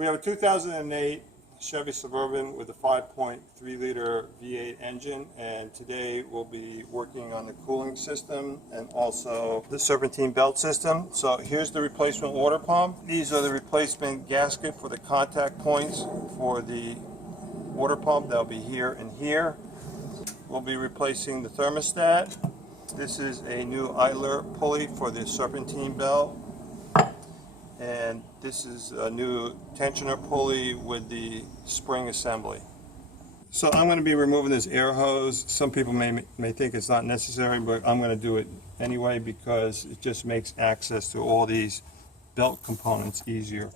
We have a 2008 Chevy Suburban with a 5.3 liter V8 engine, and today we'll be working on the cooling system and also the serpentine belt system. So here's the replacement water pump. These are the replacement gasket for the contact points for the water pump. They'll be here and here. We'll be replacing the thermostat. This is a new idler pulley for the serpentine belt. And this is a new tensioner pulley with the spring assembly. So I'm going to be removing this air hose. Some people may think it's not necessary, but I'm going to do it anyway because it just makes access to all these belt components easier.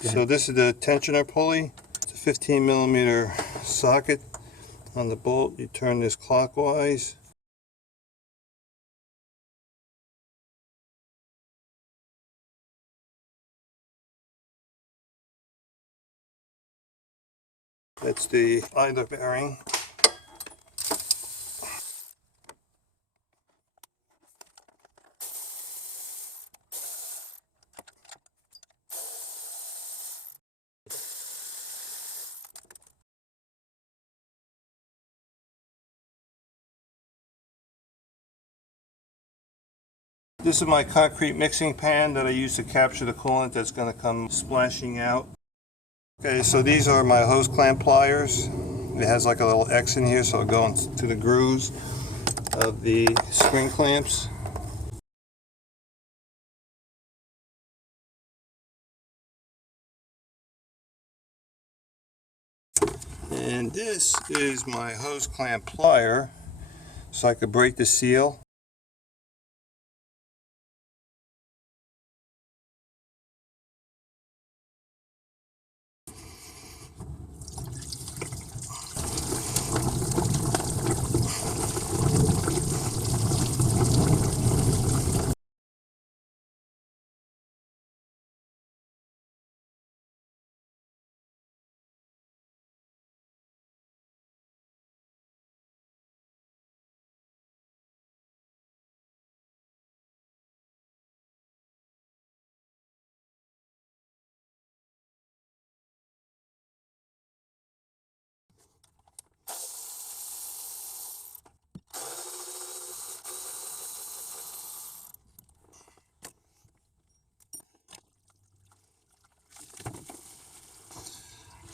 So this is the tensioner pulley. It's a 15 millimeter socket on the bolt. You turn this clockwise. That's the idler bearing. This is my concrete mixing pan that I use to capture the coolant that's going to come splashing out. Okay, so these are my hose clamp pliers. It has like a little X in here, so it'll go into the grooves of the spring clamps. And this is my hose clamp plier, so I could break the seal.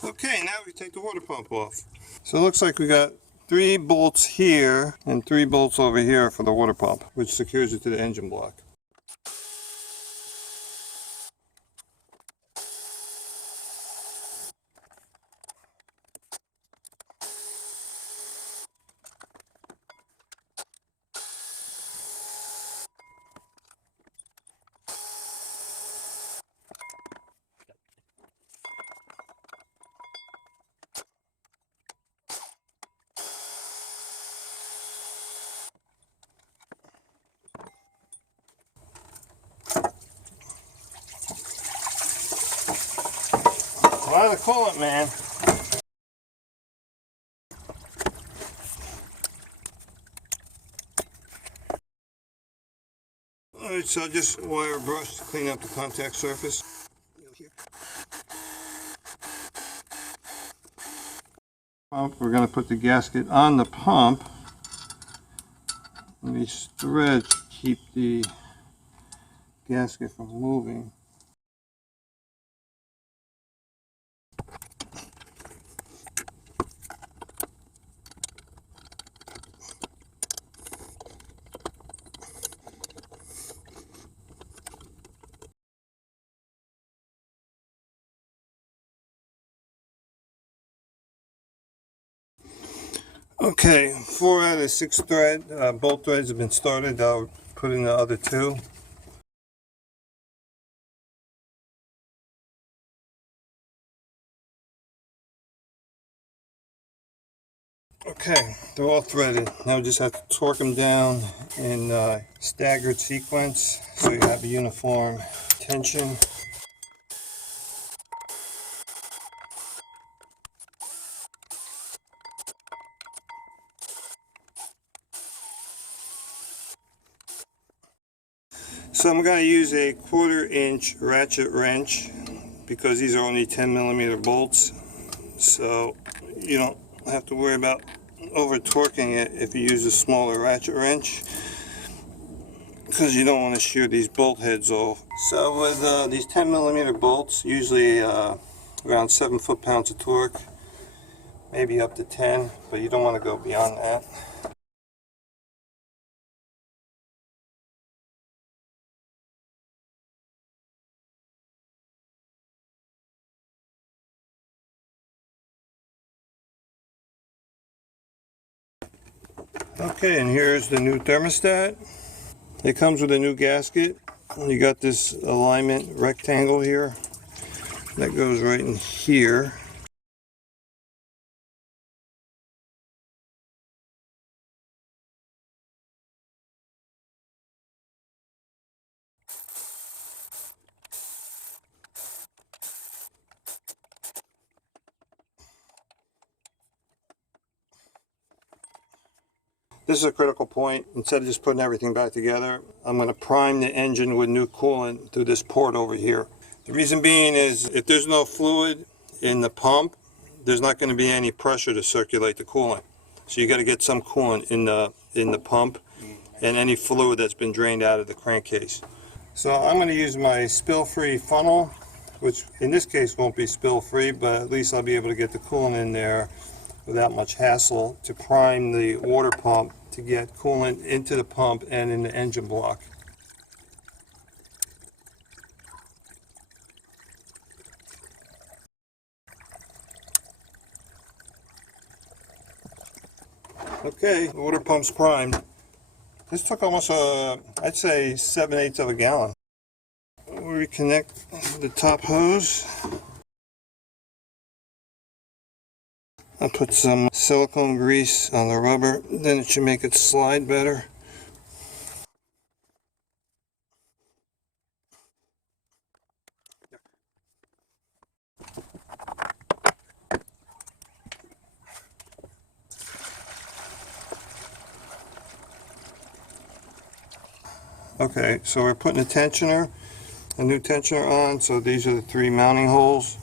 Okay, now we take the water pump off. So it looks like we got 3 bolts here and 3 bolts over here for the water pump, which secures it to the engine block. A lot of coolant, man. Alright, so just wire brush to clean up the contact surface. We're going to put the gasket on the pump. And these threads keep the gasket from moving. Okay, 4 out of 6 bolt threads have been started. I'll put in the other 2. Okay, they're all threaded. Now we just have to torque them down in staggered sequence so you have a uniform tension. So I'm going to use a 1/4-inch ratchet wrench because these are only 10mm bolts. So you don't have to worry about over torquing it if you use a smaller ratchet wrench, because you don't want to shear these bolt heads off. So with these 10mm bolts, usually around 7 foot-pounds of torque, maybe up to 10, but you don't want to go beyond that. Okay, and here's the new thermostat. It comes with a new gasket. You got this alignment rectangle here that goes right in here. This is a critical point. Instead of just putting everything back together, I'm going to prime the engine with new coolant through this port over here. The reason being is if there's no fluid in the pump, there's not going to be any pressure to circulate the coolant. So you got to get some coolant in the pump and any fluid that's been drained out of the crankcase. So I'm going to use my spill-free funnel, which in this case won't be spill-free, but at least I'll be able to get the coolant in there without much hassle to prime the water pump to get coolant into the pump and in the engine block. Okay, the water pump's primed. This took almost I'd say 7/8 of a gallon. We reconnect the top hose. I'll put some silicone grease on the rubber, then it should make it slide better. Okay, so we're putting a new tensioner on, so these are the 3 mounting holes.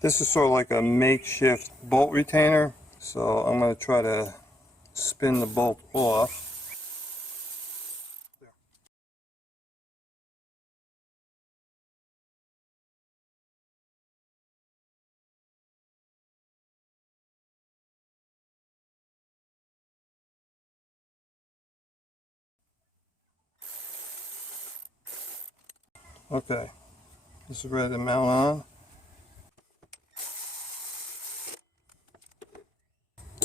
This is sort of like a makeshift bolt retainer, so I'm going to try to spin the bolt off. Okay, this is ready to mount on.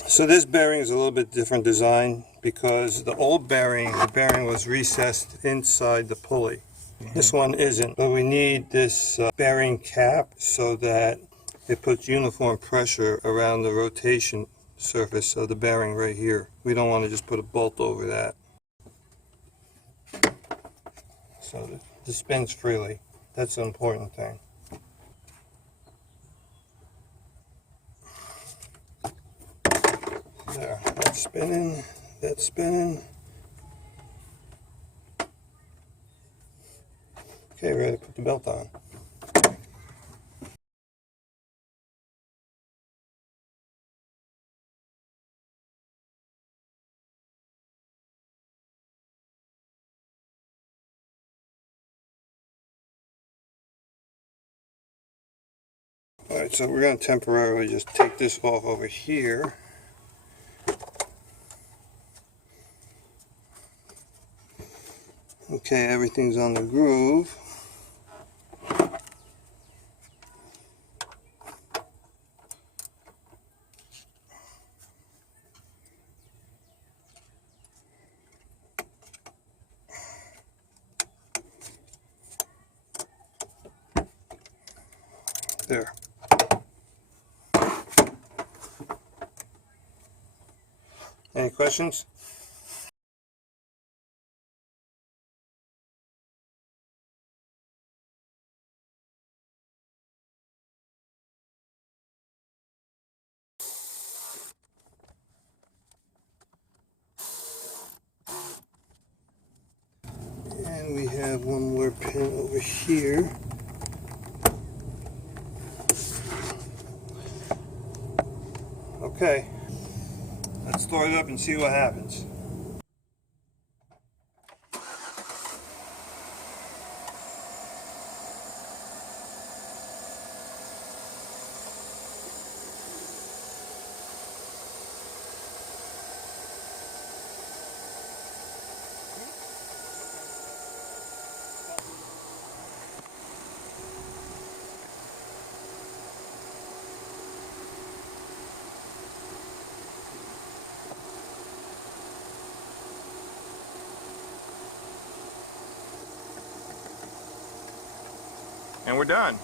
So this bearing is a little bit different design because the old bearing, the bearing was recessed inside the pulley. This one isn't, but we need this bearing cap so that it puts uniform pressure around the rotation surface of the bearing right here. We don't want to just put a bolt over that. So it spins freely. That's the important thing. There, that's spinning, that's spinning. Okay, ready to put the belt on. Alright, so we're going to temporarily just take this off over here. Okay, everything's on the groove. there. Any questions? And we have one more pin over here. Okay, let's start it up and see what happens. And we're done.